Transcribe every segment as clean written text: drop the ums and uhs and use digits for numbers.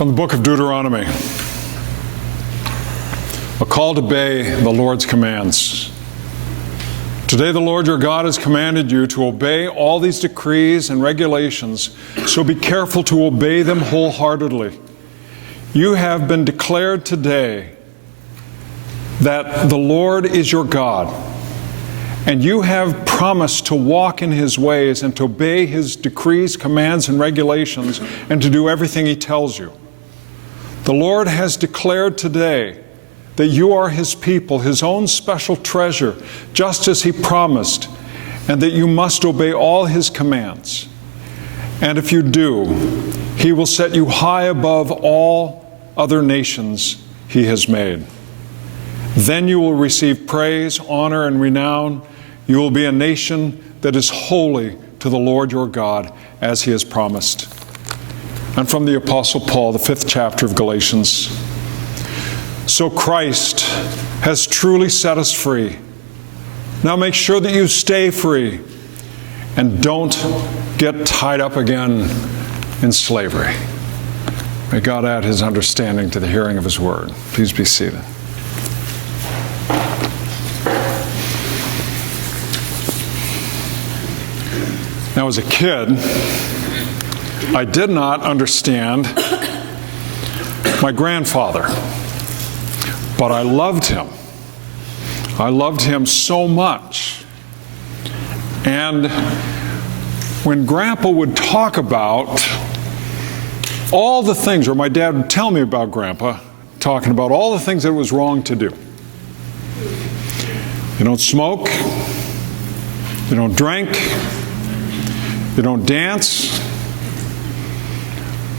From the book of Deuteronomy, a call to obey the Lord's commands. Today the Lord your God has commanded you to obey all these decrees and regulations, so be careful to obey them wholeheartedly. You have been declared today that the Lord is your God, and you have promised to walk in His ways and to obey His decrees, commands, and regulations, and to do everything He tells you. The Lord has declared today that you are His people, His own special treasure, just as He promised, and that you must obey all His commands. And if you do, He will set you high above all other nations He has made. Then you will receive praise, honor, and renown. You will be a nation that is holy to the Lord your God, as He has promised. And from the Apostle Paul, the 5th chapter of Galatians. So Christ has truly set us free. Now make sure that you stay free and don't get tied up again in slavery. May God add His understanding to the hearing of His word. Please be seated. Now, as a kid, I did not understand my grandfather, but I loved him. I loved him so much. And when Grandpa would talk about all the things, or my dad would tell me about Grandpa, talking about all the things that it was wrong to do. You don't smoke, you don't drink, you don't dance.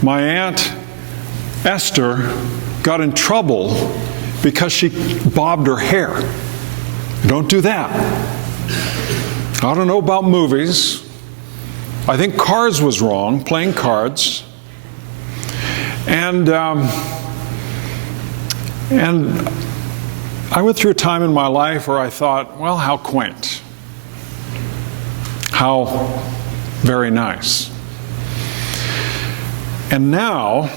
My Aunt Esther got in trouble because she bobbed her hair. Don't do that. I don't know about movies. I think cards was wrong, playing cards. And I went through a time in my life where I thought, well, how quaint. How very nice. And now,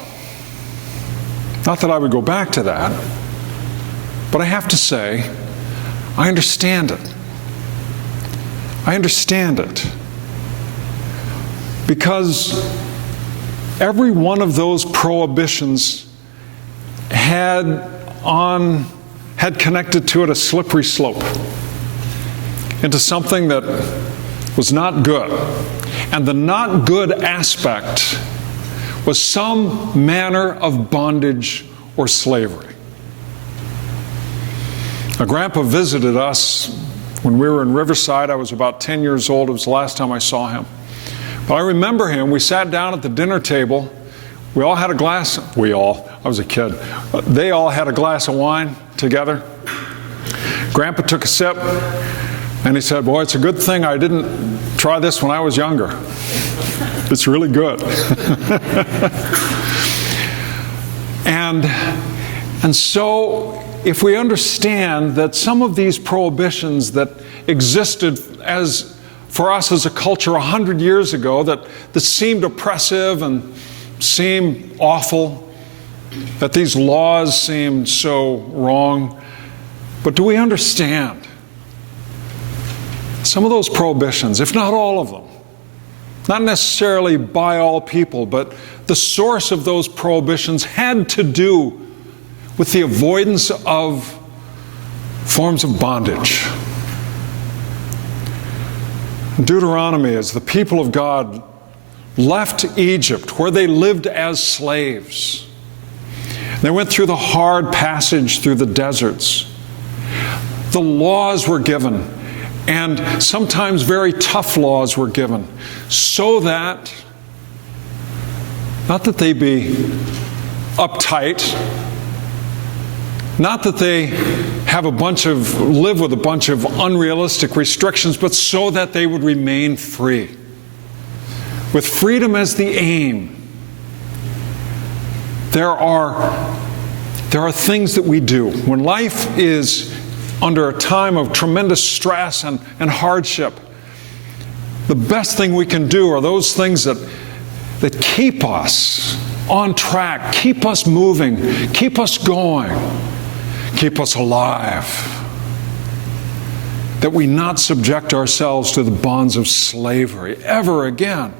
not that I would go back to that, but I have to say, I understand it. I understand it. Because every one of those prohibitions had connected to it a slippery slope into something that was not good. And the not good aspect was some manner of bondage or slavery. Now, Grandpa visited us when we were in Riverside. I was about 10 years old. It was the last time I saw him. But I remember him. We sat down at the dinner table. We all had a glass. I was a kid. They all had a glass of wine together. Grandpa took a sip, and he said, boy, it's a good thing I didn't try this when I was younger. It's really good. And so if we understand that some of these prohibitions that existed for us as a culture 100 years ago that seemed oppressive and seemed awful, that these laws seemed so wrong, but do we understand some of those prohibitions, if not all of them, not necessarily by all people, but the source of those prohibitions had to do with the avoidance of forms of bondage. Deuteronomy, as the people of God left Egypt, where they lived as slaves, they went through the hard passage through the deserts. The laws were given, and sometimes very tough laws were given, so that, not that they be uptight, not that they live with a bunch of unrealistic restrictions, but so that they would remain free. With freedom as the aim, there are things that we do. When life is under a time of tremendous stress and hardship, the best thing we can do are those things that keep us on track, keep us moving, keep us going, keep us alive. That we not subject ourselves to the bonds of slavery ever again.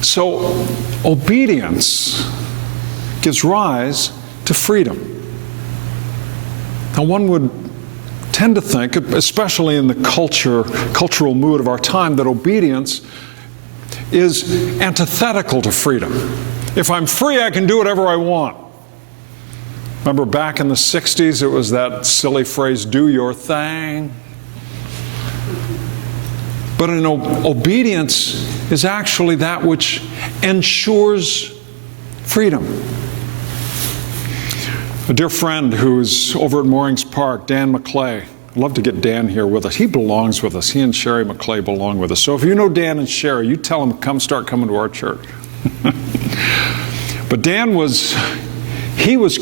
So, obedience gives rise to freedom. Now, one would tend to think, especially in the cultural mood of our time, that obedience is antithetical to freedom. If I'm free, I can do whatever I want. Remember back in the 60s, it was that silly phrase, do your thing. But obedience is actually that which ensures freedom. A dear friend who's over at Moorings Park, Dan McClay. I'd love to get Dan here with us. He belongs with us. He and Sherry McClay belong with us. So if you know Dan and Sherry, you tell them start coming to our church. But Dan was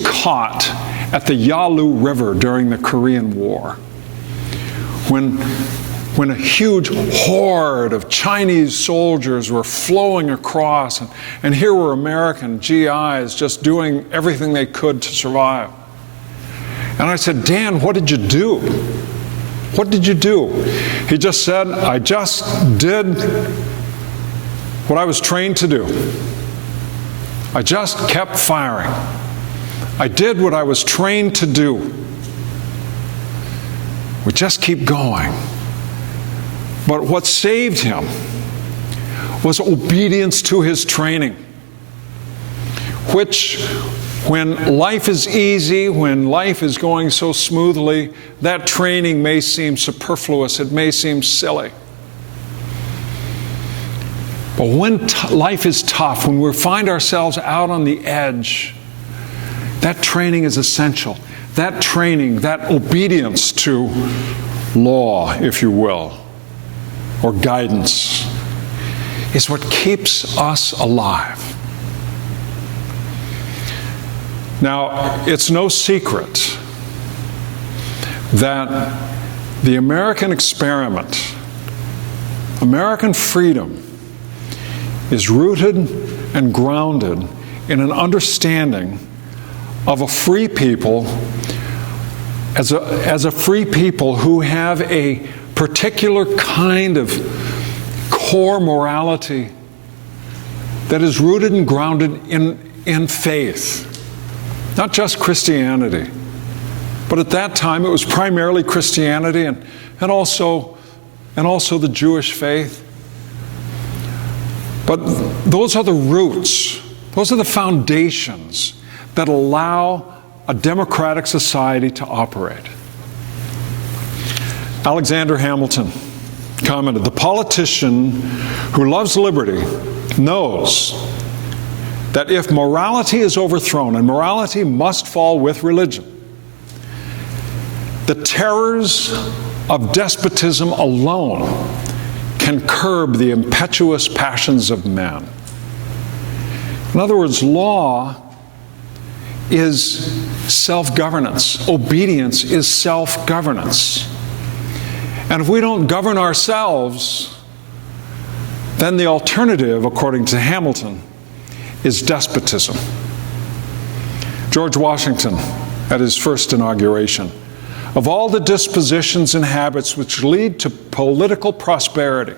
caught at the Yalu River during the Korean War when a huge horde of Chinese soldiers were flowing across, and here were American GIs just doing everything they could to survive. And I said, Dan, what did you do? What did you do? He just said, I just did what I was trained to do. I just kept firing. I did what I was trained to do. We just keep going. But what saved him was obedience to his training, which, when life is easy, when life is going so smoothly, that training may seem superfluous, it may seem silly. But when life is tough, when we find ourselves out on the edge, that training is essential. That training, that obedience to law, if you will, or guidance, is what keeps us alive. Now, it's no secret that the American experiment, American freedom, is rooted and grounded in an understanding of a free people as a free people who have a particular kind of core morality that is rooted and grounded in faith. Not just Christianity, but at that time it was primarily Christianity and also the Jewish faith. But those are the roots, those are the foundations that allow a democratic society to operate. Alexander Hamilton commented, "The politician who loves liberty knows that if morality is overthrown, and morality must fall with religion, the terrors of despotism alone can curb the impetuous passions of men." In other words, law is self-governance. Obedience is self-governance. And if we don't govern ourselves, then the alternative, according to Hamilton, is despotism. George Washington, at his first inauguration, of all the dispositions and habits which lead to political prosperity,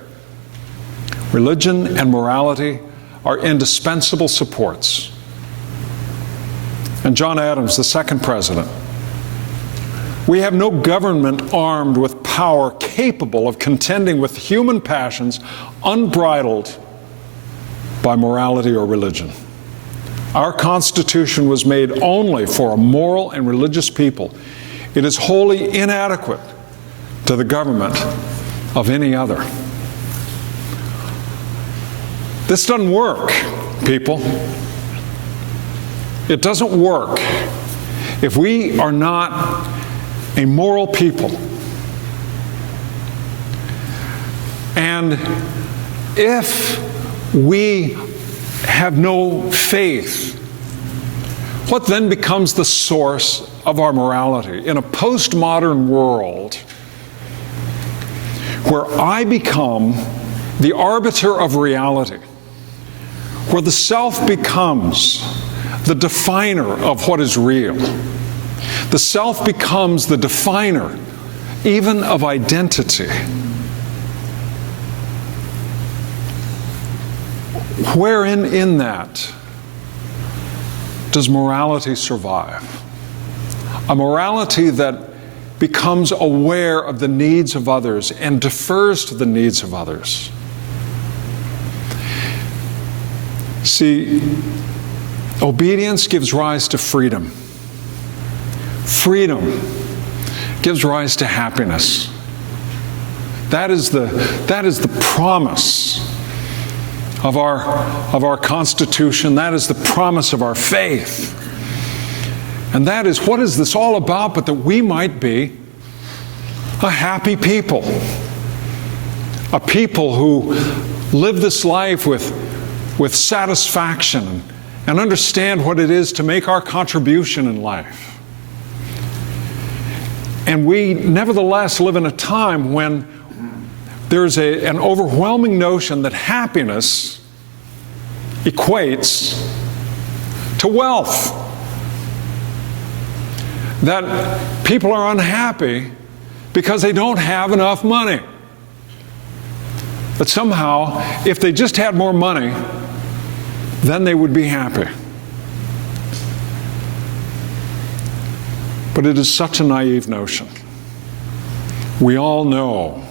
religion and morality are indispensable supports. And John Adams, the second president, "We have no government armed with power capable of contending with human passions unbridled by morality or religion. Our Constitution was made only for a moral and religious people. It is wholly inadequate to the government of any other." This doesn't work, people. It doesn't work if we are not a moral people. And if we have no faith, what then becomes the source of our morality? In a postmodern world where I become the arbiter of reality, where the self becomes the definer of what is real. The self becomes the definer even of identity. Wherein in that does morality survive? A morality that becomes aware of the needs of others and defers to the needs of others. See, obedience gives rise to freedom. Freedom gives rise to happiness. That is the promise of our Constitution. That is the promise of our faith. And that is, what is this all about but that we might be a happy people? A people who live this life with satisfaction and understand what it is to make our contribution in life. And we nevertheless live in a time when there's an overwhelming notion that happiness equates to wealth. That people are unhappy because they don't have enough money. That somehow, if they just had more money, then they would be happy. But it is such a naive notion. We all know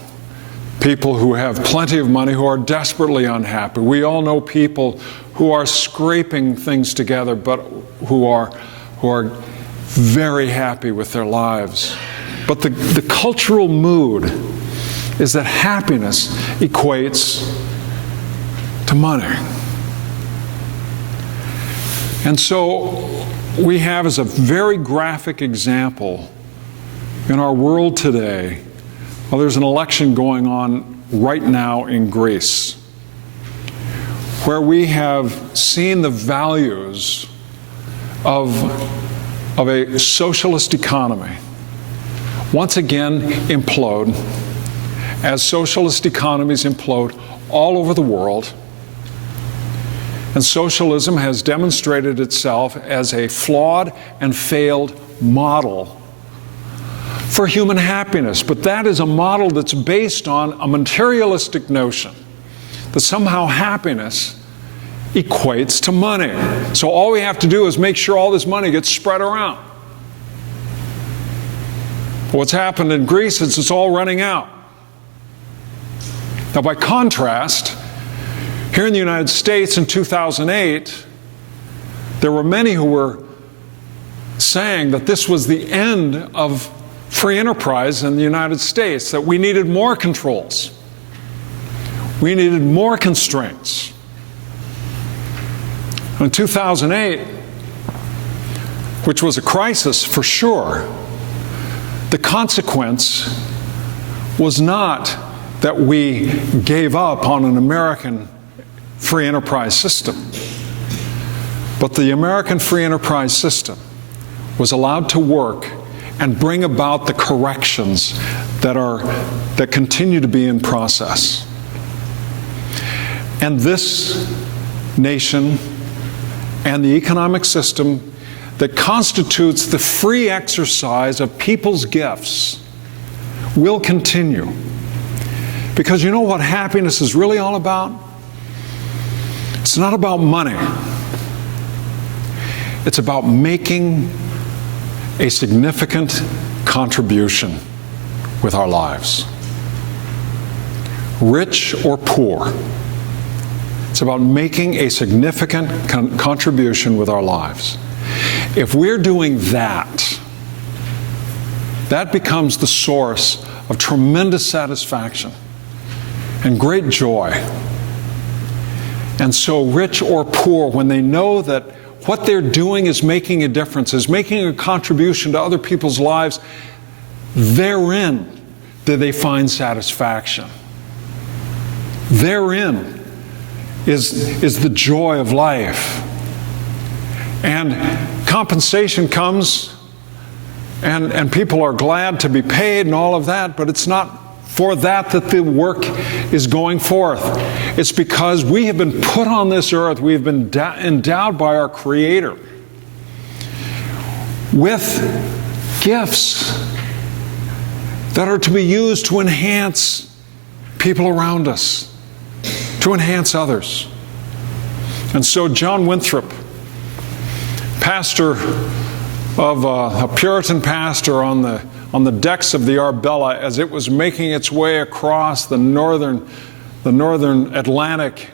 people who have plenty of money who are desperately unhappy. We all know people who are scraping things together but who are very happy with their lives. But the cultural mood is that happiness equates to money. And so we have as a very graphic example in our world today, well, there's an election going on right now in Greece, where we have seen the values of a socialist economy once again implode, as socialist economies implode all over the world. And socialism has demonstrated itself as a flawed and failed model for human happiness. But that is a model that's based on a materialistic notion that somehow happiness equates to money. So all we have to do is make sure all this money gets spread around. What's happened in Greece is it's all running out. Now, by contrast, here in the United States in 2008, there were many who were saying that this was the end of free enterprise in the United States, that we needed more controls. We needed more constraints. In 2008, which was a crisis for sure, the consequence was not that we gave up on an American free enterprise system, but the American free enterprise system was allowed to work and bring about the corrections that continue to be in process. And this nation and the economic system that constitutes the free exercise of people's gifts will continue. Because you know what happiness is really all about? It's not about money. It's about making a significant contribution with our lives. Rich or poor, it's about making a significant contribution with our lives. If we're doing that, that becomes the source of tremendous satisfaction and great joy. And so rich or poor, when they know that what they're doing is making a difference, is making a contribution to other people's lives, therein do they find satisfaction. Therein is the joy of life. And compensation comes, and people are glad to be paid and all of that, but it's not for that the work is going forth. It's because we have been put on this earth, we have been endowed by our Creator with gifts that are to be used to enhance people around us, to enhance others. And so John Winthrop, pastor of a Puritan pastor on the decks of the Arbella as it was making its way across the northern Atlantic,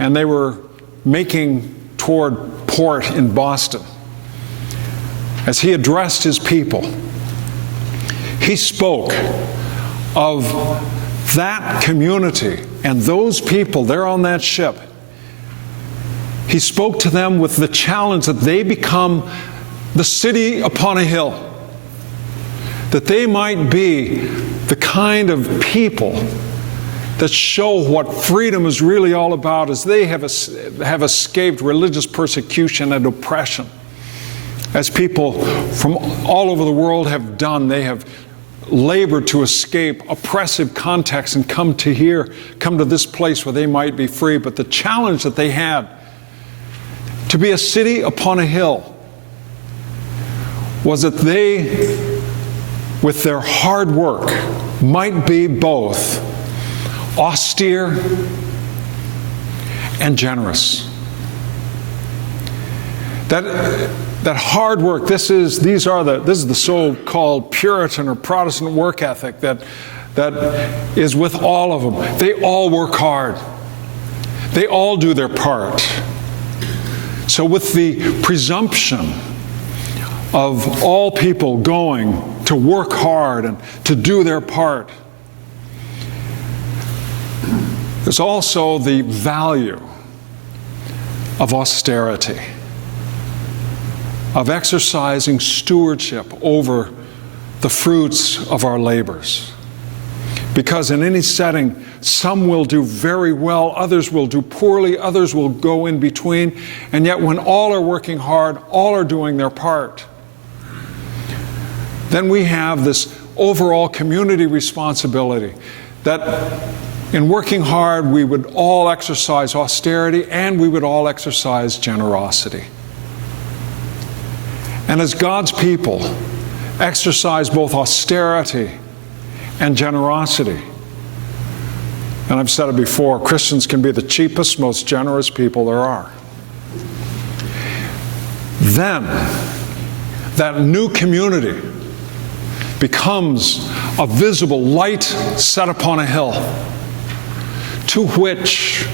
and they were making toward port in Boston. As he addressed his people, he spoke of that community and those people there on that ship. He spoke to them with the challenge that they become the city upon a hill, that they might be the kind of people that show what freedom is really all about, as they have escaped religious persecution and oppression. As people from all over the world have done, they have labored to escape oppressive contexts and come to this place where they might be free. But the challenge that they had to be a city upon a hill was that they, with their hard work, might be both austere and generous. That hard work, this is the so-called Puritan or Protestant work ethic that is with all of them. They all work hard. They all do their part. So with the presumption of all people going to work hard and to do their part, there's also the value of austerity, of exercising stewardship over the fruits of our labors. Because in any setting, some will do very well, others will do poorly, others will go in between, and yet when all are working hard, all are doing their part, then we have this overall community responsibility that in working hard, we would all exercise austerity and we would all exercise generosity. And as God's people exercise both austerity and generosity, and I've said it before, Christians can be the cheapest, most generous people there are. Then, that new community becomes a visible light set upon a hill to which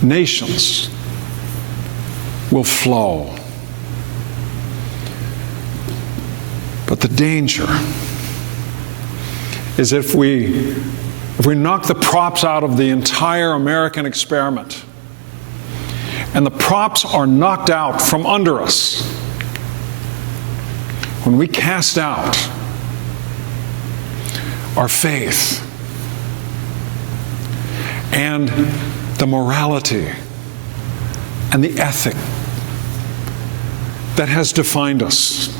nations will flow. But the danger is if we knock the props out of the entire American experiment, and the props are knocked out from under us, when we cast out our faith and the morality and the ethic that has defined us,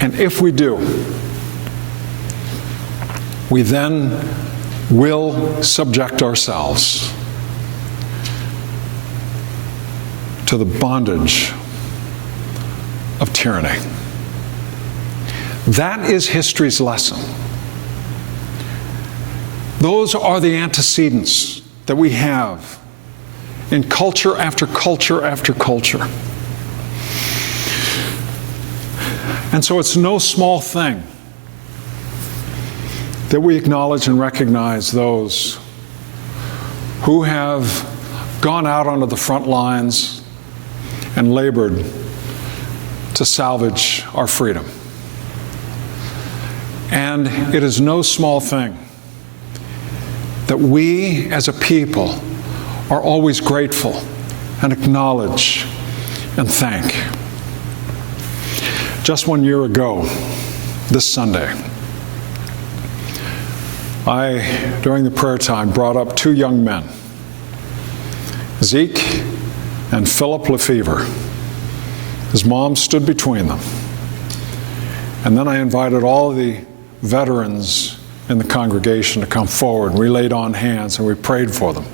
and if we do, we then will subject ourselves to the bondage of tyranny. That is history's lesson. Those are the antecedents that we have in culture after culture after culture. And so it's no small thing that we acknowledge and recognize those who have gone out onto the front lines and labored to salvage our freedom. And it is no small thing that we as a people are always grateful and acknowledge and thank. Just 1 year ago, this Sunday, I, during the prayer time, brought up two young men, Zeke and Philip Lefevre. His mom stood between them. And then I invited all of the veterans in the congregation to come forward. We laid on hands and we prayed for them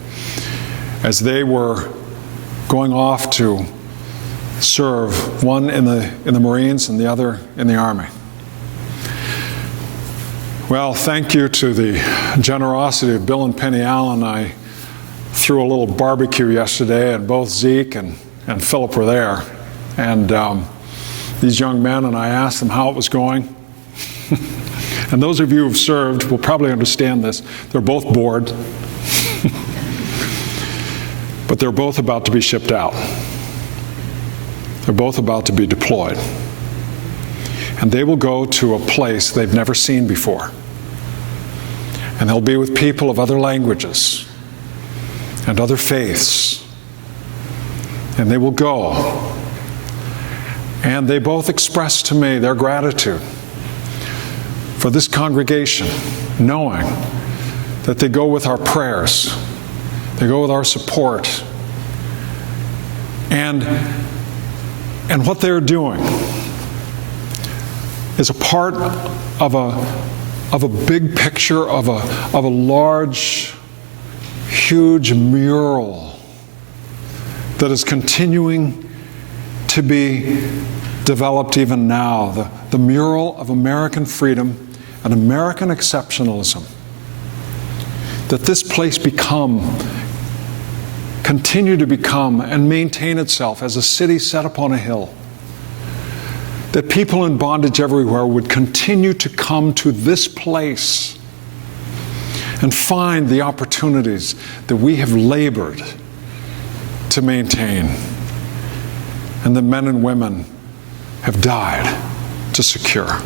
as they were going off to serve, one in the Marines and the other in the Army. Well, thank you to the generosity of Bill and Penny Allen. I threw a little barbecue yesterday, and both Zeke and Philip were there. And these young men, and I asked them how it was going. And those of you who've served will probably understand this. They're both bored. But they're both about to be shipped out. They're both about to be deployed. And they will go to a place they've never seen before. And they'll be with people of other languages and other faiths. And they will go. And they both expressed to me their gratitude for this congregation, knowing that they go with our prayers, they go with our support. And what they're doing is a part of a big picture of a large, huge mural that is continuing to be developed even now. The mural of American freedom and American exceptionalism. That this place continue to become and maintain itself as a city set upon a hill. That people in bondage everywhere would continue to come to this place and find the opportunities that we have labored to maintain and that men and women have died to secure.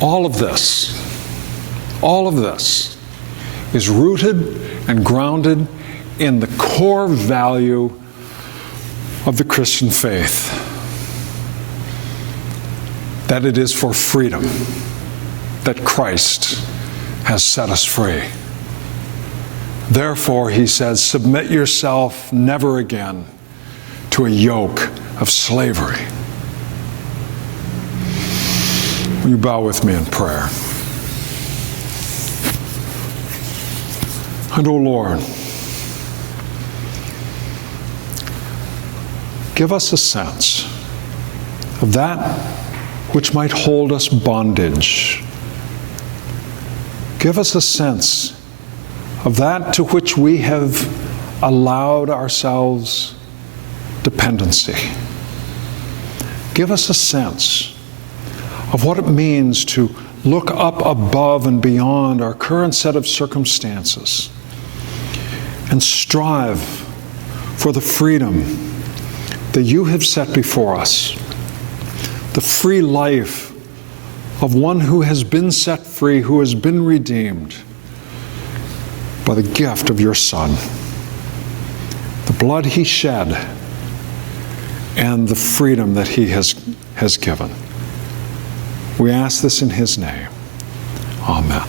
All of this is rooted and grounded in the core value of the Christian faith, that it is for freedom that Christ has set us free. Therefore, he says, submit yourself never again to a yoke of slavery. Will you bow with me in prayer? And, O Lord, give us a sense of that which might hold us bondage. Give us a sense of that to which we have allowed ourselves dependency. Give us a sense of what it means to look up above and beyond our current set of circumstances and strive for the freedom that you have set before us, the free life of one who has been set free, who has been redeemed by the gift of your Son, the blood he shed, and the freedom that he has given. We ask this in his name. Amen.